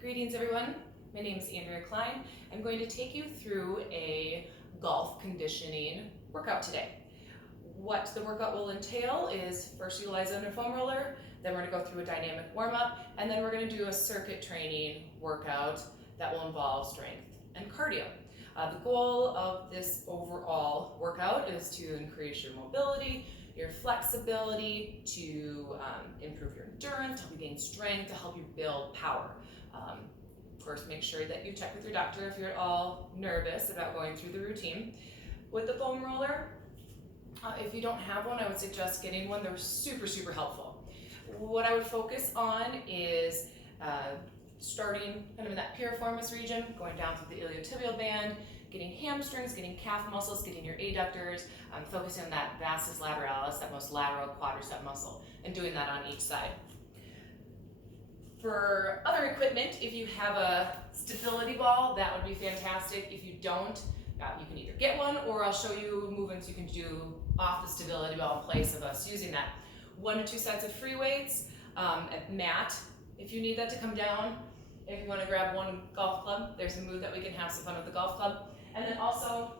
Greetings everyone, my name is Andrea Klein. I'm going to take you through a golf conditioning workout today. What the workout will entail is first utilize a foam roller, then we're going to go through a dynamic warm-up, and then we're going to do a circuit training workout that will involve strength and cardio. The goal of this overall workout is to increase your mobility, your flexibility, to improve your endurance, to help you gain strength, to help you build power. Of course, make sure that you check with your doctor if you're at all nervous about going through the routine. With the foam roller, if you don't have one, I would suggest getting one. They're super helpful. What I would focus on is starting kind of in that piriformis region, going down through the iliotibial band, getting hamstrings, getting calf muscles, getting your adductors, focusing on that vastus lateralis, that most lateral quadricep muscle, and doing that on each side. For other equipment, if you have a stability ball, that would be fantastic. If you don't, you can either get one, or I'll show you movements you can do off the stability ball in place of us using that. 1 to 2 sets of free weights, at mat, if you need that to come down. If you want to grab one golf club, there's a move that we can have some fun with the golf club. And then also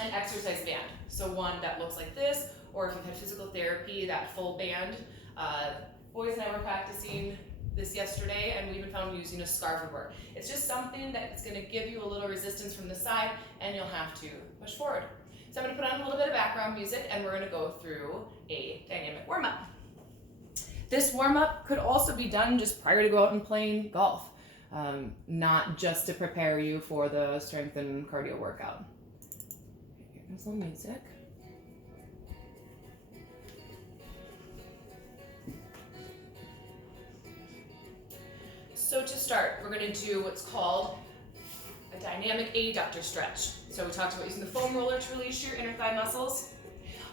an exercise band. So one that looks like this, or if you've had physical therapy, that full band. Boys and I were practicing this yesterday, and we even found using a scarf would work. It's just something that's going to give you a little resistance from the side, and you'll have to push forward. So I'm going to put on a little bit of background music, and we're going to go through a dynamic warm-up. This warm-up could also be done just prior to go out and playing golf, not just to prepare you for the strength and cardio workout. Here's some music. So to start, we're going to do what's called a dynamic adductor stretch. So we talked about using the foam roller to release your inner thigh muscles.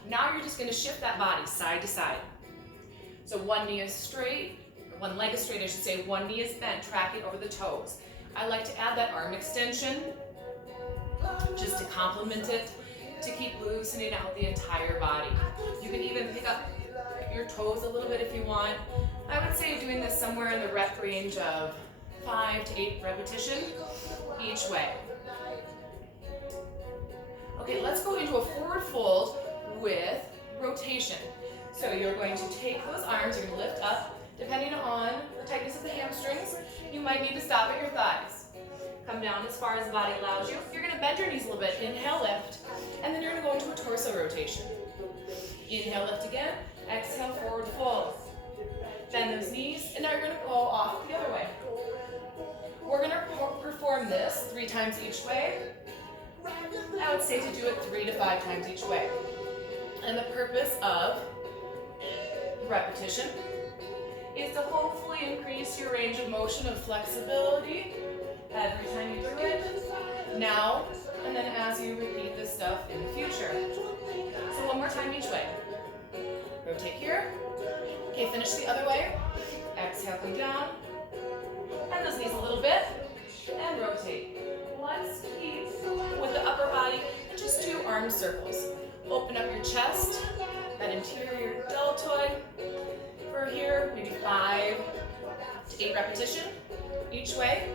Now you're just going to shift that body side to side. So one knee is straight, or one leg is straight, I should say. One knee is bent, tracking over the toes. I like to add that arm extension just to complement it, to keep loosening out the entire body. You can even pick up your toes a little bit if you want. I would say doing this somewhere in the rep range of 5 to 8 repetition each way. Okay, let's go into a forward fold with rotation. So you're going to take those arms, you're going to lift up. Depending on the tightness of the hamstrings, you might need to stop at your thighs. Come down as far as the body allows you. You're going to bend your knees a little bit. Inhale, lift. And then you're going to go into a torso rotation. Inhale, lift again. Exhale, forward fold. Bend those knees, and now you're going to go off the other way. We're going to perform this 3 times each way. I would say to do it 3 to 5 times each way. And the purpose of repetition is to hopefully increase your range of motion and flexibility every time you do it, now, and then as you repeat this stuff in the future. So one more time each way. Rotate here. Okay, finish the other way. Exhale, come down. Bend those knees a little bit. And rotate. Let's keep with the upper body, just do arm circles. Open up your chest, that interior deltoid. For here, maybe 5 to 8 repetition each way.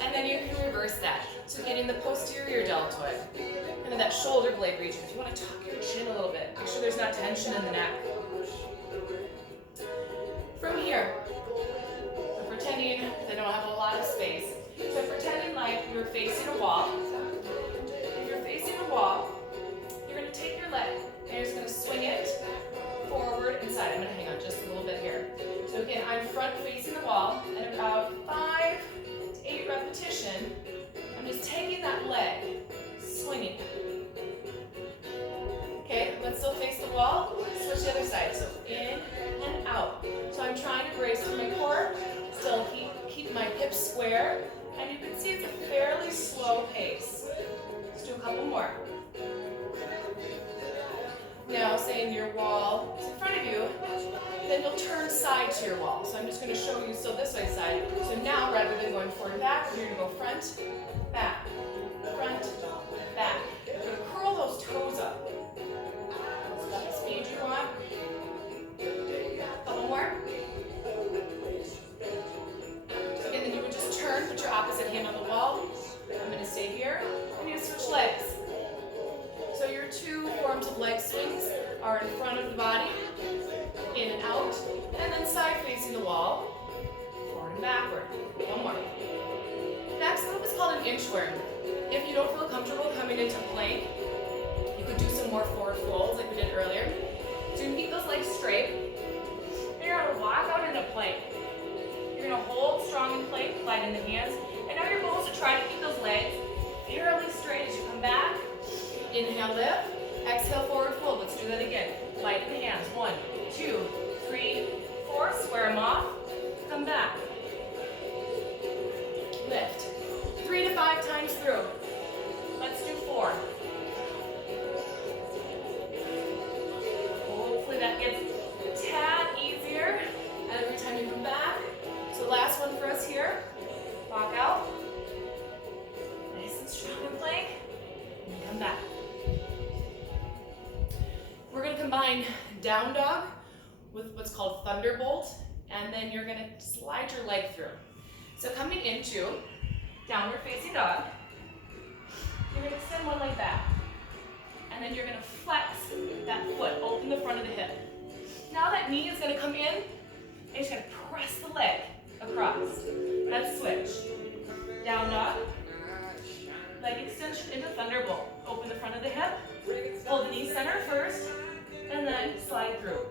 And then you can reverse that. So getting the posterior deltoid, kind of that shoulder blade region. If you want to tuck your chin a little bit, make sure there's not tension in the neck. From here, so pretending they don't have a lot of space. So pretending like you're facing a wall. If you're facing a wall, you're going to take your leg and you're just going to swing it forward and side. I'm going to hang on just a little bit here. So again, I'm front facing the wall, and about 5 to 8 repetition, I'm just taking that leg, swinging it. Okay, let's still face the wall. Switch the other side. So in and out. So I'm trying to brace through my core, still keep my hips square, and you can see it's a fairly slow pace. Let's do a couple more. Now, saying your wall is in front of you, then you'll turn side to your wall. So I'm just going to show you still this way side. So now, rather than going forward and back, you're going to go front, back, back. You're going to curl those toes up. The speed you want. Couple more. And then you would just turn facing the wall, forward and backward. One more. Next move is called an inchworm. If you don't feel comfortable coming into plank, you could do some more forward folds like we did earlier. So you can keep those legs straight. And you're gonna walk out into plank. You're gonna hold strong in plank, light in the hands. And now your goal is to try to keep those legs fairly straight as you come back. Inhale, lift. Exhale, forward fold. Let's do that again. Light in the hands. 1, 2, 3, 4. Square them off. Come back. Lift. 3 to 5 times through. Let's do 4. Hopefully that gets a tad easier every time you come back. So last one for us here. Walk out. Nice and strong in plank. And come back. We're going to combine down dog with what's called thunderbolt, and then you're going to slide your leg through. So coming into downward facing dog, you're going to extend one leg back, and then you're going to flex that foot, open the front of the hip. Now that knee is going to come in, and you're just going to press the leg across. Let's switch. Down dog, leg extension into thunderbolt. Open the front of the hip, hold the knee center first, and then slide through.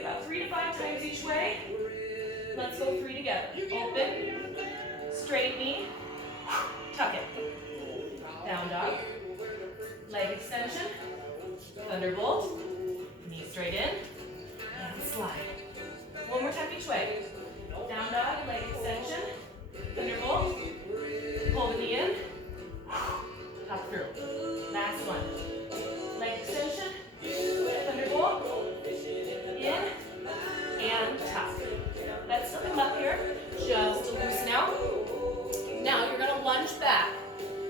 About 3 to 5 times each way. Let's go 3 together. Open, straight knee, tuck it. Down dog, leg extension, thunderbolt, knee straight in, and slide. One more time each way. Down dog, leg extension, thunderbolt, pull the knee in, tuck through. Last one. Leg extension, thunderbolt, in, and tuck. Let's come up here, just to loosen out. Now you're gonna lunge back.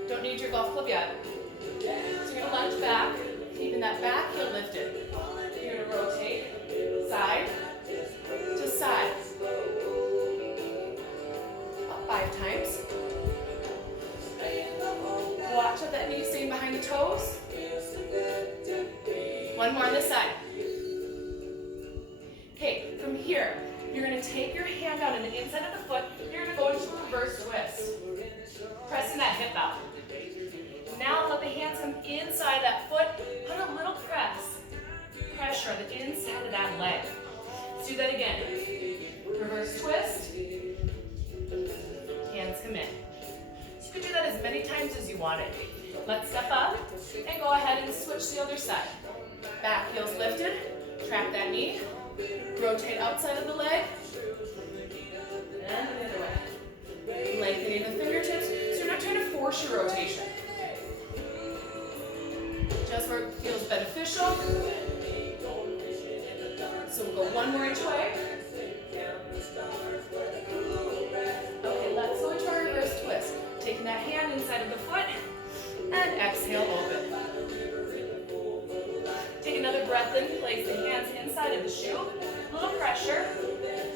Don't need your golf club yet. So you're gonna lunge back, keeping that back heel lifted. You're gonna rotate side to side. About 5 times. Watch out that knee staying behind the toes. One more on this side. Okay, from here, you're going to take your hand down on the inside of the foot. You're going to go into a reverse twist. Pressing that hip out. Now let the hands come inside that foot. Put a little pressure on the inside of that leg. Let's do that again. Reverse twist. Hands come in. So you can do that as many times as you want it. Let's step up and go ahead and switch the other side. Back heel's lifted. Track that knee. Rotate outside of the leg. And the other way. Lengthening the fingertips. So you're not trying to force your rotation. Just where it feels beneficial. So we'll go one more each way. Okay, let's go into our reverse twist. Taking that hand inside of the foot and exhale, open. Take another breath in, place the hands inside of the shoe. A little pressure.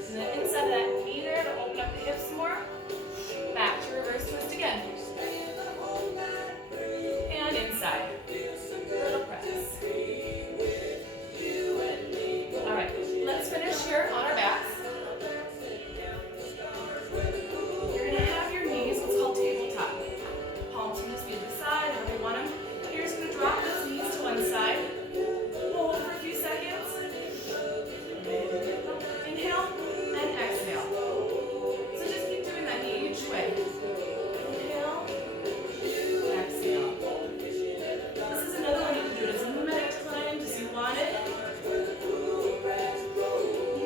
And then inside of that knee there to open up the hips more. Back to reverse twist again. And inside. A little press. Alright, let's finish here on our backs. You're going to have your knees, what's called tabletop. Palms can just be to the side, however you want them. You're just going to drop those knees to one side. Hold for a few seconds. Inhale and exhale. So just keep doing that each way. Inhale, exhale. This is another one you can do it as many times as you want it.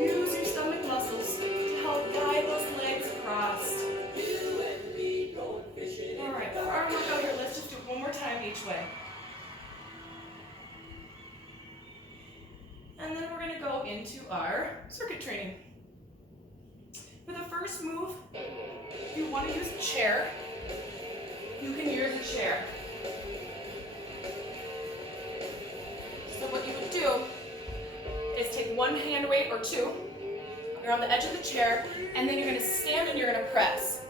Use your stomach muscles to help guide those legs across. Alright, for our workout here, let's just do it one more time each way. And then we're going to go into our circuit training. For the first move, if you want to use a chair, you can use a chair. So what you would do is take one hand weight or two, you're on the edge of the chair, and then you're going to stand and you're going to press.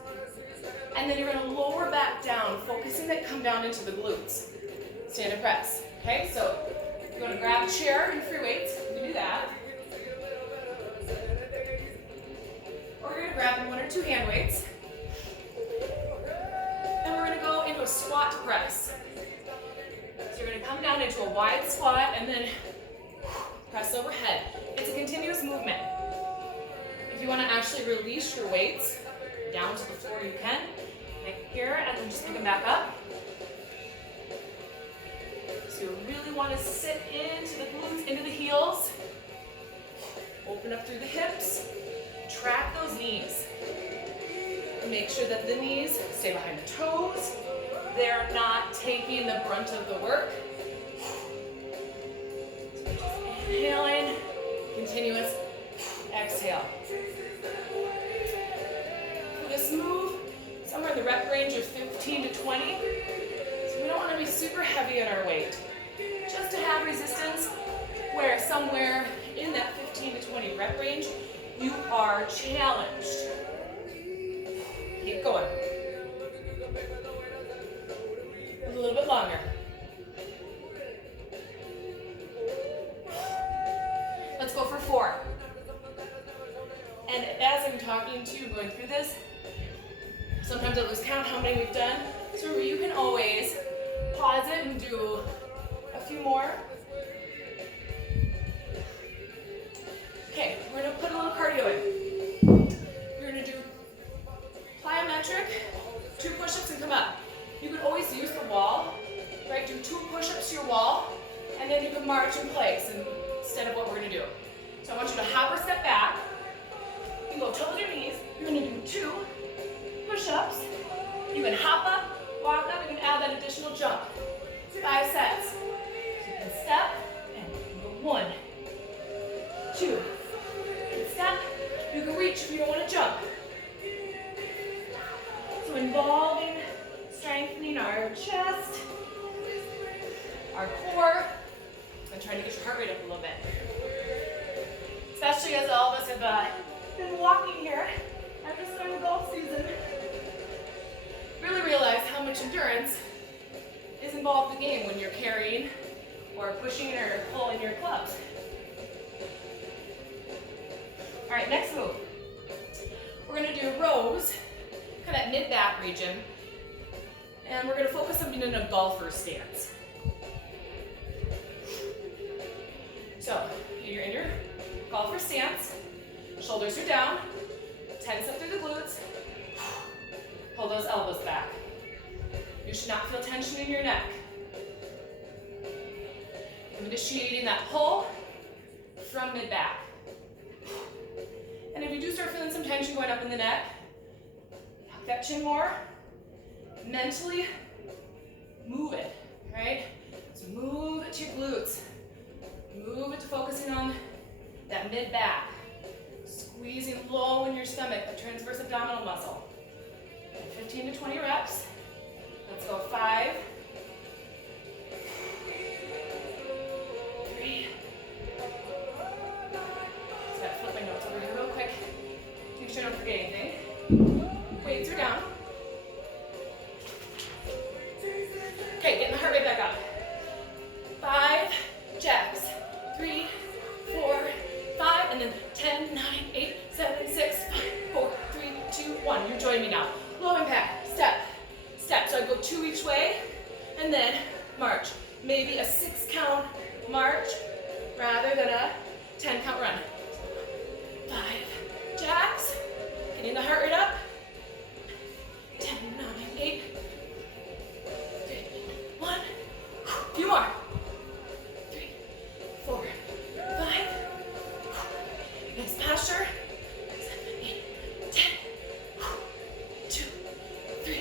And then you're going to lower back down, focusing that come down into the glutes. Stand and press. Okay, so you want to grab a chair and free weights, you can do that. grabbing 1 or 2 hand weights. And we're gonna go into a squat press. So you're gonna come down into a wide squat and then press overhead. It's a continuous movement. If you wanna actually release your weights down to the floor, you can. Like here, and then just pick them back up. So you really wanna sit into the glutes, into the heels. Open up through the hips. Track those knees. Make sure that the knees stay behind the toes. They're not taking the brunt of the work. So just inhaling, continuous exhale. For this move, somewhere in the rep range of 15 to 20. So we don't want to be super heavy on our weight. Just to have resistance where somewhere in that 15 to 20 rep range, you are challenged. Keep going. A little bit longer. Let's go for 4. And as I'm talking to you, going through this, sometimes I lose count how many we've done. So you can always pause it and do a few more. Okay, we're gonna put a little cardio in. You're gonna do plyometric, 2 push-ups and come up. You can always use the wall, right? Do 2 push-ups to your wall, and then you can march in place instead of what we're gonna do. So I want you to hop or step back. You can go toe to your knees. You're gonna do 2 push-ups. You can hop up, walk up, you can add that additional jump. 5 sets. So you can step and go 1, 2. Step. You can reach if you don't want to jump. So involving strengthening our chest, our core, and trying to get your heart rate up a little bit. Especially as all of us have been walking here after starting the golf season. Really realize how much endurance is involved in the game when you're carrying or pushing or pulling your clubs. All right, next move. We're gonna do rows, kind of mid-back region, and we're gonna focus on being in a golfer stance. So, you're in your golfer stance, shoulders are down, tense up through the glutes, pull those elbows back. You should not feel tension in your neck. I'm initiating that pull from mid-back. And if you do start feeling some tension going up in the neck, tuck that chin more. Mentally move it, right? So move it to your glutes. Move it to focusing on that mid-back. Squeezing low in your stomach, the transverse abdominal muscle. 15 to 20 reps. Let's go 5. 3. Just gotta flip my notes over here real quick. Make sure I don't forget anything. Weights are down. Okay, getting the heart rate back up. 5 jacks. 3, 4, 5, and then 10, 9, 8, 7, 6, 5, 4, 3, 2, 1. You're joining me now. Low impact, step, step. So I go 2 each way, and then march. Maybe a 6 count march rather than a 10 count run. 5 jacks, getting the heart rate up. 10, 9, 8, 3, 1. A few more. 3, 4, 5. Nice posture. 7, 8, 10. 2, 3,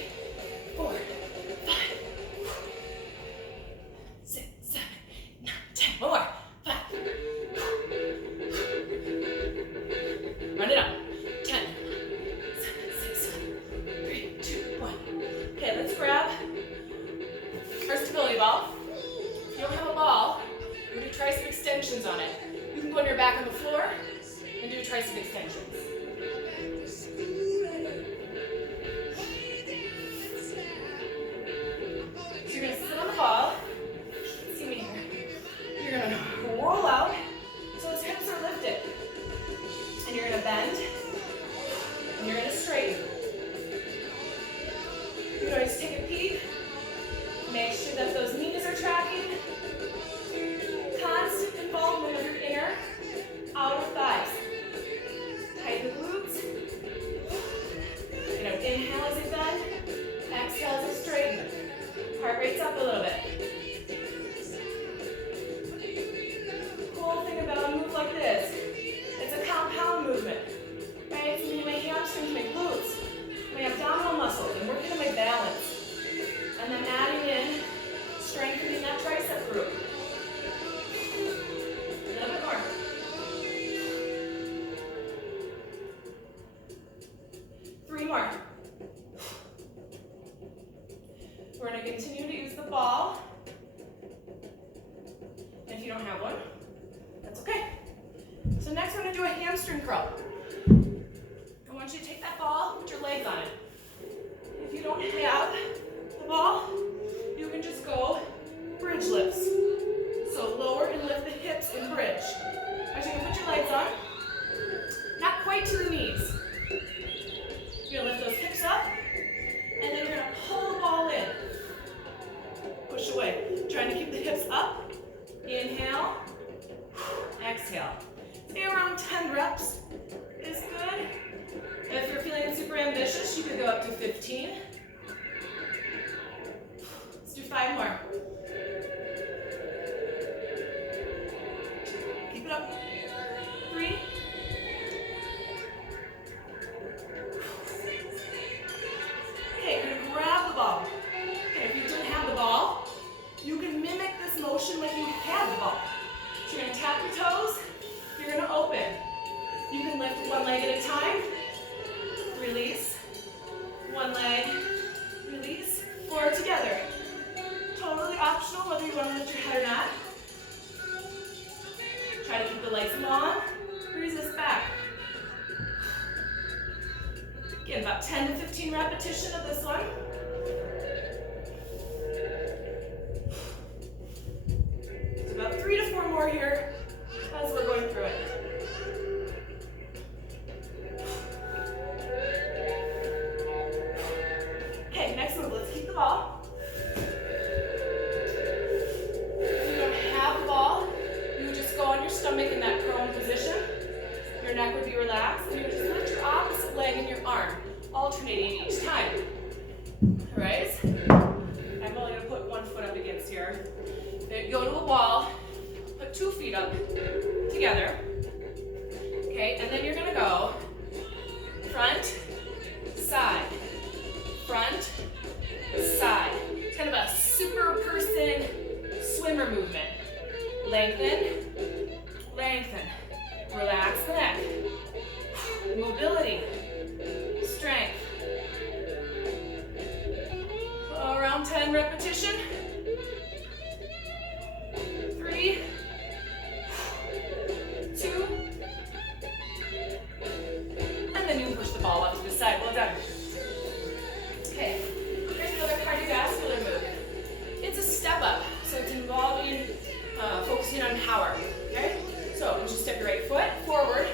4, 5, 6, 7, 9, 10. One more. 5. Run it up. 10. 7, 6, 3, 2, 1. Okay, let's grab our stability ball. If you don't have a ball, we're going to do tricep extensions on it. You can go on your back on the floor and do tricep extensions. So you're going to sit on the ball. See me here. You're going to roll out so those hips are lifted. And you're going to bend. And you're straighten. You can always take a peek. Make sure that those knees are tracking. Constant involvement of your inner, outer thighs. Tighten the glutes. Inhale as you bend. Exhale as you straighten. Heart rate's up a little bit. Cool thing about a move like this, it's a compound movement. Right? It's going to be my hamstrings, my glutes, my abdominal muscles, and working on my balance. And then adding in, strengthening that tricep group. A little bit more. Three more. We're going to continue to use the ball. And if you don't have one, that's okay. So next we're going to do a hamstring curl. I want you to take that ball, put your legs on it. If you don't have the ball, you can just go bridge lifts. So lower and lift the hips and bridge. As you can put your legs on, not quite to the knees. You're going to lift those hips up, and then you're going to pull the ball in. Push away. Trying to keep the hips up. Inhale. Exhale. Stay around 10 reps is good. If you're feeling super ambitious, you could go up to 15. Let's do 5 more. Keep it up. 3. Okay, you're gonna grab the ball. Okay, if you didn't have the ball, you can mimic this motion like you had the ball. So you're gonna tap your toes, you're gonna open. You can lift one leg at a time, release, one leg, release, or together. Totally optional whether you want to lift your head or not. Try to keep the legs long, resist back. Again, about 10 to 15 repetition of this one. It's about 3 to 4 more here as we're going through it. Okay, next move, let's keep the ball. If you don't have the ball, you would just go on your stomach in that prone position. Your neck would be relaxed, and you would just lift your opposite leg and your arm, alternating each time. All right? I'm only going to put one foot up against here. Then go to a wall, put 2 feet up together. Okay, and then you're going to go front, side, front, side. It's kind of a super person swimmer movement. Lengthen, lengthen. Relax the neck. Mobility, strength. Around 10 repetition. 3, 2, and then you push the ball up to the side. Well done. Okay, here's another cardiovascular move. It's a step up, so it's involving focusing on power. Okay, so you just step your right foot forward,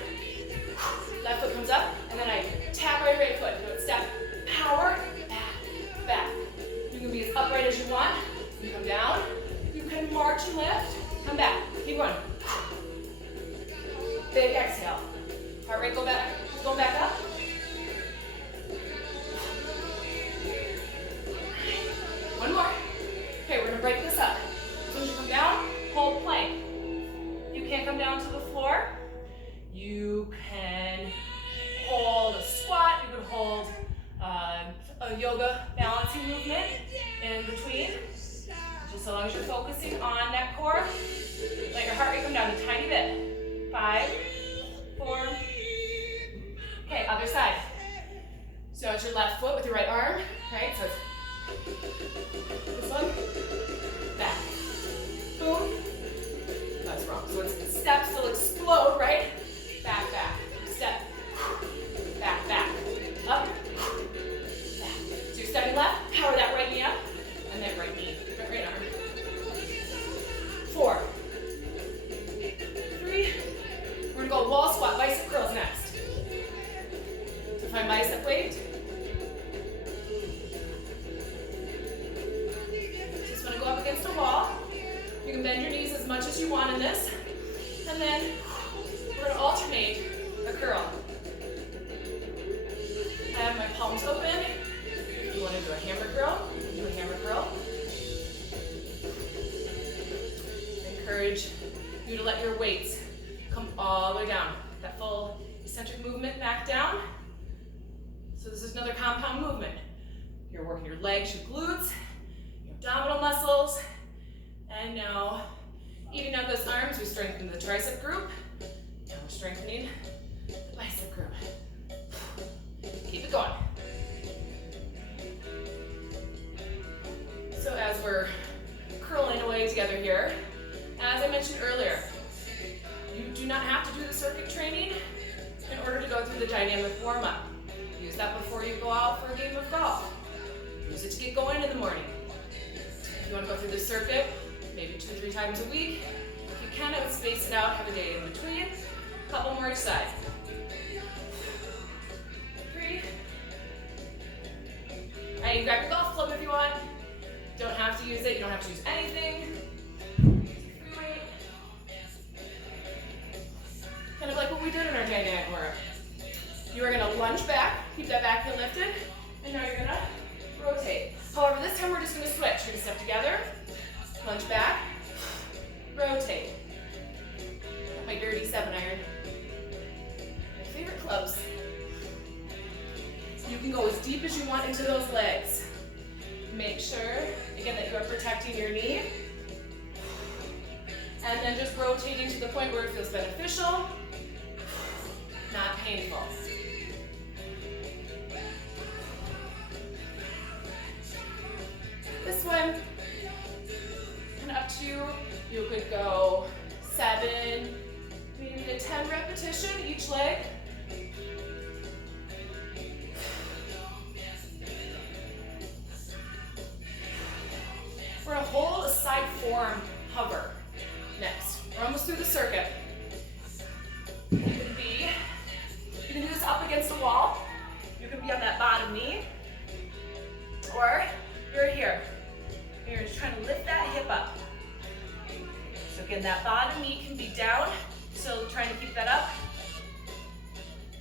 left foot comes up, and then I tap right foot. So it's step, power, back, back. You can be as upright as you want. You come down. You can march and lift. Come back. Keep going. Big exhale. Heart rate go back up. One more. Okay, we're gonna break this up. So as you come down, hold plank. You can't come down to the floor. You can hold a squat. You can hold a yoga balancing movement in between. Just so long as you're focusing on that core. Let your heart rate come down a tiny bit. 5, 4. Okay, other side. So it's your left foot with your right arm, right? So it's this one, back, boom. That's wrong. So it's steps will explode, right? Back, back, step, back, back, up, back. So you're stepping left, power that right knee up, and then right knee, right arm. 4, 3, we're gonna go wall squat, bicep curls next. So find bicep weight, back down. So this is another compound movement. You're working your legs, your glutes, your abdominal muscles, and now even out those arms, we strengthen the tricep group. Now we're strengthening the bicep group. Keep it going. So as we're curling away together here, as I mentioned earlier, you do not have to do the circuit training in order to go through the dynamic warm-up. Use that before you go out for a game of golf. Use it to get going in the morning. If you want to go through the circuit, maybe 2 or 3 times a week, if you can, I would space it out, have a day in between, a couple more each side. 3. All right, you grab your golf club if you want. Don't have to use it, you don't have to use anything. Free weight. Kind of like what we did in our dynamic warm-up. You are gonna lunge back, keep that back heel lifted, and now you're gonna rotate. However, this time we're just gonna switch. We're gonna step together, lunge back, rotate. Got my dirty 7-iron. My favorite clubs. You can go as deep as you want into those legs. Make sure, again, that you are protecting your knee. And then just rotating to the point where it feels beneficial, not painful. This one, and up to you. You could go 7, maybe to 10 repetition each leg. We're gonna hold a side forearm hover next. We're almost through the circuit. You can do this up against the wall. You can be on that bottom knee, or you're here. You're just trying to lift that hip up. So again, that bottom knee can be down, still trying to keep that up.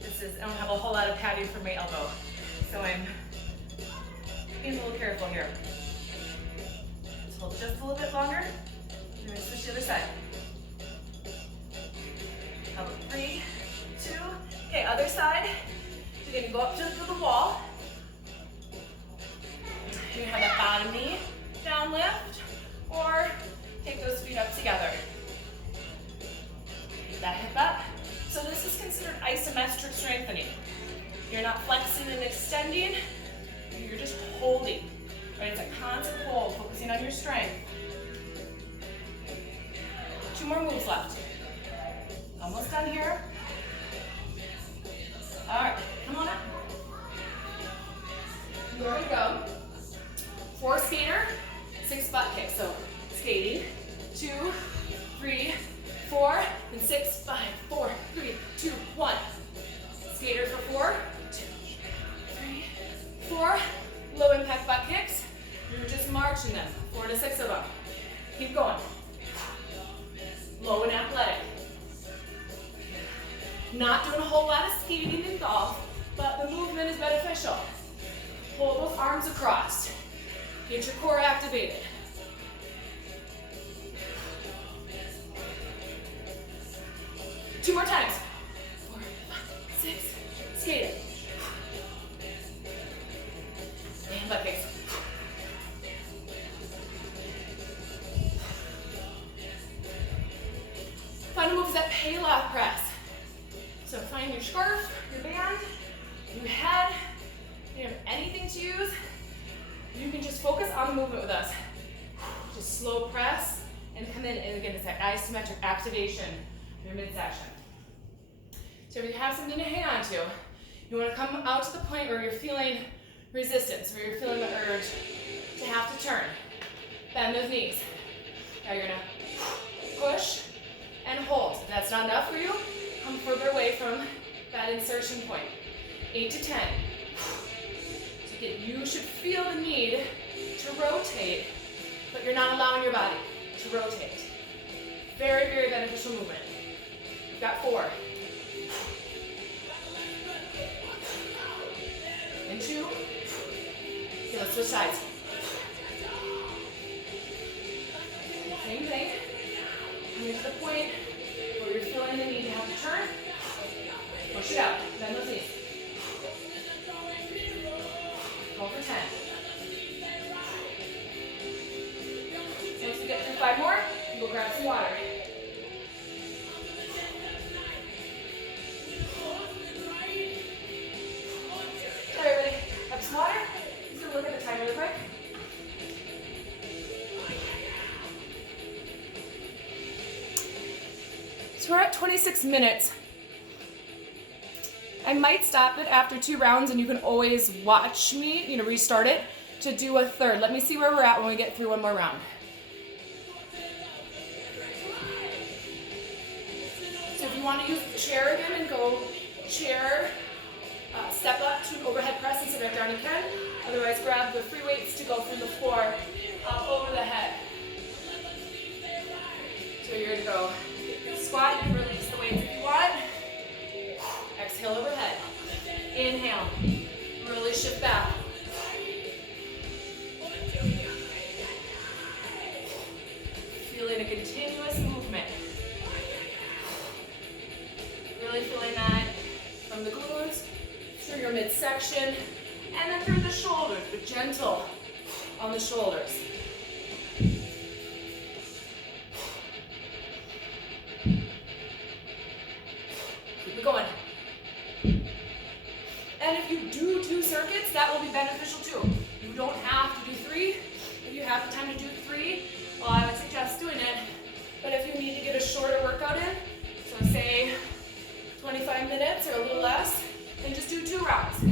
I don't have a whole lot of padding for my elbow, so I'm being a little careful here. Let's hold just a little bit longer. I'm going to switch to the other side. How about 3, 2, okay, other side. You're going to go up to the wall. You have that bottom knee down lift, or take those feet up together. Keep that hip up. So this is considered isometric strengthening. You're not flexing and extending, you're just holding. Right? It's a constant hold, focusing on your strength. 2 more moves left. Almost done here. All right, come on up. Here we go. 4 skater, 6 butt kicks. So skating, 2, 3, 4, and 6, 5, 4, 3, 2, 1. Skaters for 4, 2, 3, 4. Low impact butt kicks. You're just marching them, 4 to 6 of them. Keep going. Low and athletic. Not doing a whole lot of skating in golf, but the movement is beneficial. Hold those arms across. Get your core activated. Two more times. 4, 5, 6. Skate it. And butt kicks. Final move is that Pallof press. So find your scarf, your band, your head. If you have anything to use, you can just focus on the movement with us. Just slow press and come in, and again, it's that isometric activation in your midsection. So if you have something to hang on to, you want to come out to the point where you're feeling resistance, where you're feeling the urge to have to turn. Bend those knees. Now you're gonna push and hold. If that's not enough for you, come further away from that insertion point. 8 to 10. So again, you should feel the need to rotate, but you're not allowing your body to rotate. Very, very beneficial movement. You've got 4. And 2. Okay, let's switch sides. Same thing. Coming to the point where you're feeling the need to have to turn. Push it out. Bend those knees. at 26 minutes. I might stop it after 2 rounds, and you can always watch me, restart it to do a third. Let me see where we're at when we get through one more round. So if you want to use the chair again and go chair, step up to an overhead press and sit back down, you can. Otherwise, grab the free weights to go from the floor up over the head. So you're going to go squat, you can release the weights if you want. Exhale overhead. Inhale. Really shift back. Feeling a continuous movement. Really feeling that from the glutes, through your midsection, and then through the shoulders, but gentle on the shoulders. Keep it going. And if you do 2 circuits, that will be beneficial too. You don't have to do 3. If you have the time to do 3, well, I would suggest doing it. But if you need to get a shorter workout in, so say 25 minutes or a little less, then just do 2 rounds.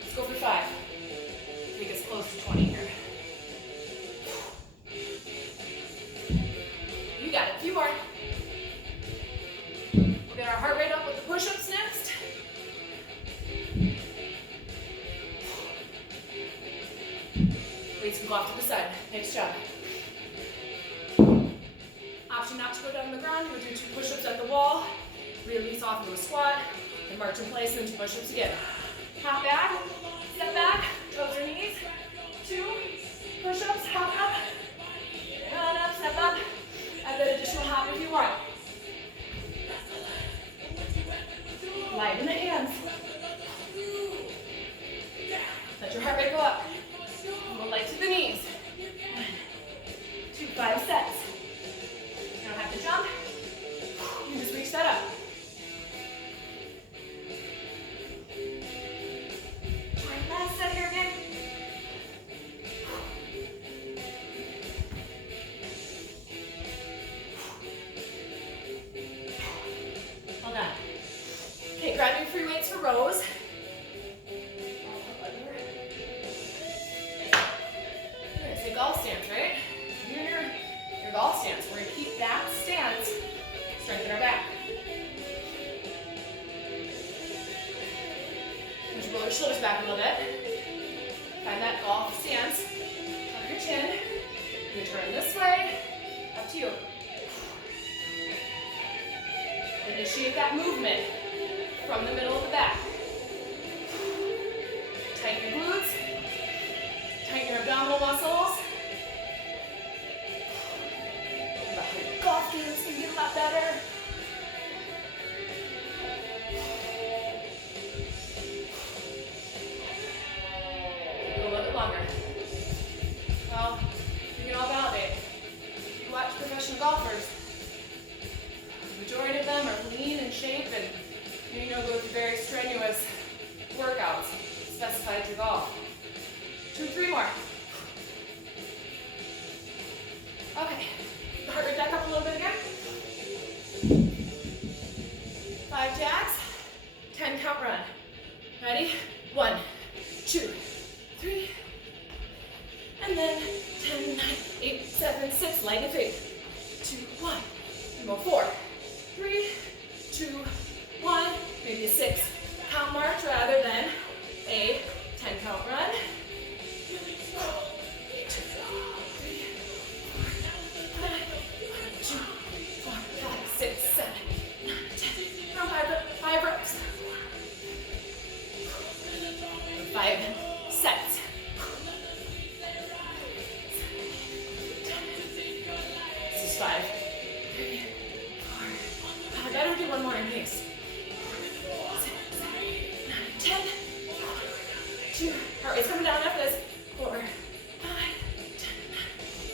Let's go for 5. Take us close to 20 here. You got it. A few more. We'll get our heart rate up with the push-ups next. Weights can go off to the side. Nice job. Option not to go down on the ground. We'll do 2 push-ups at the wall. Release off into a squat. And march in place and 2 push-ups again. Hop back. Step back. Toes your knees. 2 push-ups. Hop up. Run up. Step up. Add that additional hop if you want. Lighten the hands. Let your heart rate go up. Go light to the knees. 1, 2, 5 sets. You don't have to jump. You can just reach that up. Last set here again. Hold on. Okay, grab your free weights for rows. It's a golf stance, right? You're in your golf stance. We're going to keep that stance. Strengthen our back. Just roll your shoulders back a little bit. Find that golf stance. Cover your chin. You can turn this way. Up to you. Initiate that movement from the middle of the back. Tighten your glutes. Tighten your abdominal muscles. Your golf games can get a lot better. Go a little bit longer. Well, you can all validate. You watch professional golfers. The majority of them are lean and shape and go through very strenuous workouts specified to golf. 2, 3 more. Okay, heart rate back up a little bit again. 5 jacks, 10 count run. Ready? 1, 2, 3, and then 10, 9, 8, 7, 6, light and fade. 2, 1, and go 4, 3, 2, 1, maybe a 6 count march rather than a 10 count run. 2, 3, 4, 5, 6, 7, 9, 10. From 5 reps. 5 sets. This is 5. 3, 4. I better do one more in case. 10, 2, heart rate's coming down after this. 4, 5, 10, 9,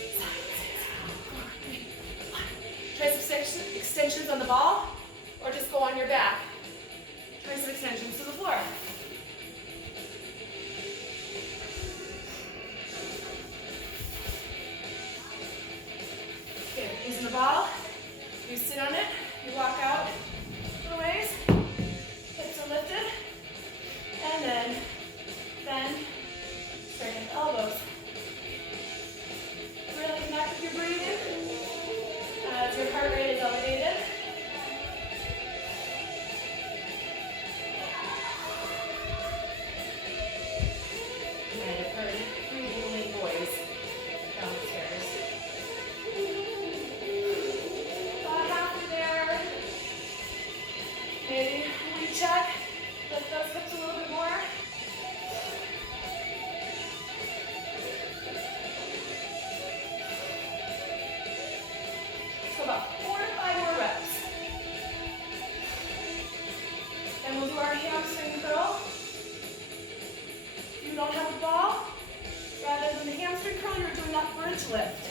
7, 6, 4, 3, 1. Try some extensions on the ball, or just go on your back. Try some extensions to the floor. ball. You sit on it, you walk out a ways, hips are lifted, and then bend, straighten the elbows. Really connect with your breathing as your heart rate is elevated. And I've heard 3 little boys downstairs. About halfway there. Maybe recheck. Lift those hips a little bit more. So about 4 to 5 more reps. Then we'll do our hamstring curl. If you don't have a ball, rather than the hamstring curl, you're doing that bridge lift.